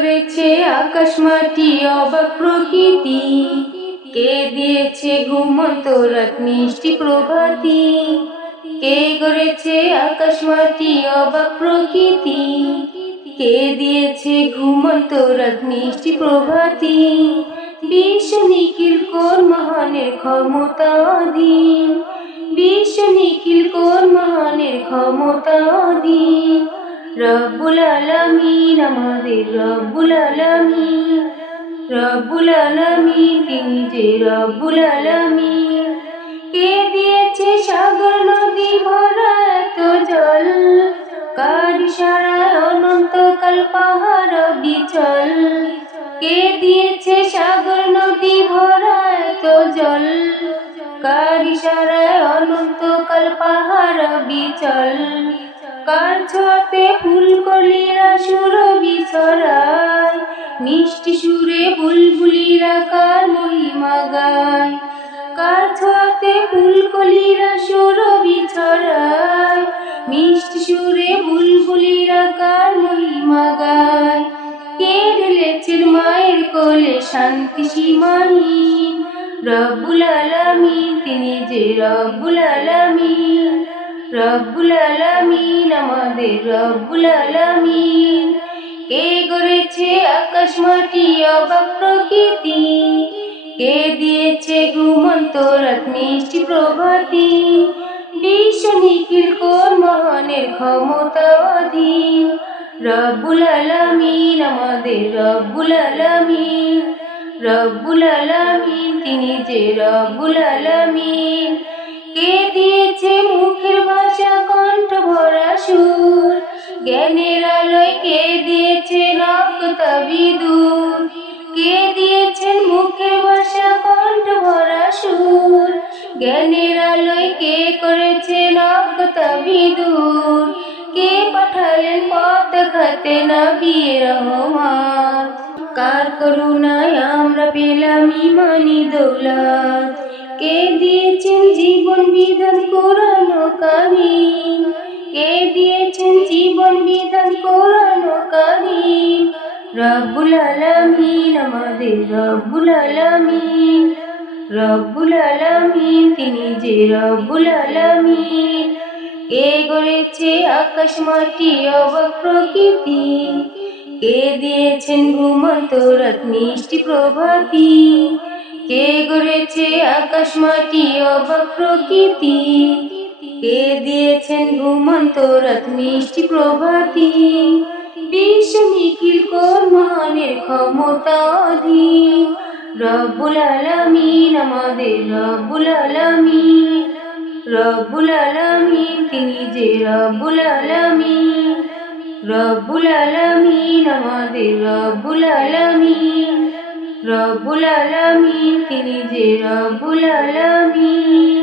করেছে আকাশ মাটি অবাক প্রকৃতি, কে দিয়েছে ঘুমন্ত রাত মিষ্টি প্রভাতি। কে গড়েছে আকাশ মাটি অবাক প্রকৃতি, কে দিয়েছে ঘুমন্ত রাত মিষ্টি প্রভাতি। বিশ্ব নিখিল কোন মহানের ক্ষমতাধীন, বিশ্ব নিখিল কোন মহানের ক্ষমতাধীন। রব্বুল আলামিন আমাদের রব্বুল আলামিন, রব্বুল আলামিন তিনি যে রব্বুল আলামিন। কে দিয়েছে সাগর নদী ভরা এত জল, কার ইশারায় অনন্তকাল পাহাড় বিচল। কে দিয়েছে সাগর নদী ভরা এত জল, কার ইশারায় অনন্তকাল পাহাড় বিচল। কার ছোঁয়াতে ফুলকলিরা সুরভি ছড়ায়, মিষ্টি সুরে বুলবুলিরা কার মহিমা গায়। কার ছোঁয়াতে ফুলকলিরা সুরভি ছড়ায়, মিষ্টি সুরে বুলবুলিরা কার মহিমা গায়। কে ঢেলেছেন মায়ের কোলে শান্তি সীমাহীন, রব্বুল আলামিন তিনি যে রব্বুল আলামিন। রব্বুল আলামিন আমাদের রব্বুল আলামিন। কে গড়েছে আকাশ মাটি অবাক প্রকৃতি, কে দিয়েছে ঘুমন্ত রাত মিষ্টি প্রভাতি। বিশ্ব নিখিল কোন মহানের ক্ষমতাধীন, রব্বুল আলামিন আমাদের রব্বুল আলামিন। রব্বুল আলামিন তিনি যে রব্বুল আলামিন। কে দিয়েছে মুখের ভাষা কণ্ঠ ভরা সুর, জ্ঞানের আলোয় কে দিয়েছে নক্তা বিদুর। কে দিয়েছেন মুখের ভাষা কণ্ঠ ভরা সুর, জ্ঞানের আলোয় কে করেছে নক্তা বিদুর। কে পাঠালেন পথ দেখাতে নবী রহমান, কার করুণায় আমরা পেলাম ইমানি দৌলত। কে দিয়েছেন জীবন বিধান কোরআন ও কারীম, কে দিয়েছেন জীবন বিধান কোরআন ও কারীম। রব্বুল আলামিন আমাদের রব্বুল আলামিন, রব্বুল আলামিন তিনি যে রব্বুল আলামিন। কে গড়েছে আকাশ মাটি অবাক প্রকৃতি, কে দিয়েছেন ঘুমন্ত রাত মিষ্টি প্রভাতি। কে গড়েছে আকাশ মাটি অবাক প্রকৃতি, কে দিয়েছেন ঘুমন্ত রাত মিষ্টি প্রভাতি। বিশ্ব নিখিল কোন মহানের ক্ষমতাধীন, রব্বুল আলামিন আমাদের রব্বুল আলামিন। রব্বুল আলামিন তিনি যে রব্বুল আলামিন। রব্বুল আলামিন আমাদের রব্বুল আলামিন। রব্বুল আলামিন তিনি যে রব্বুল আলামিন।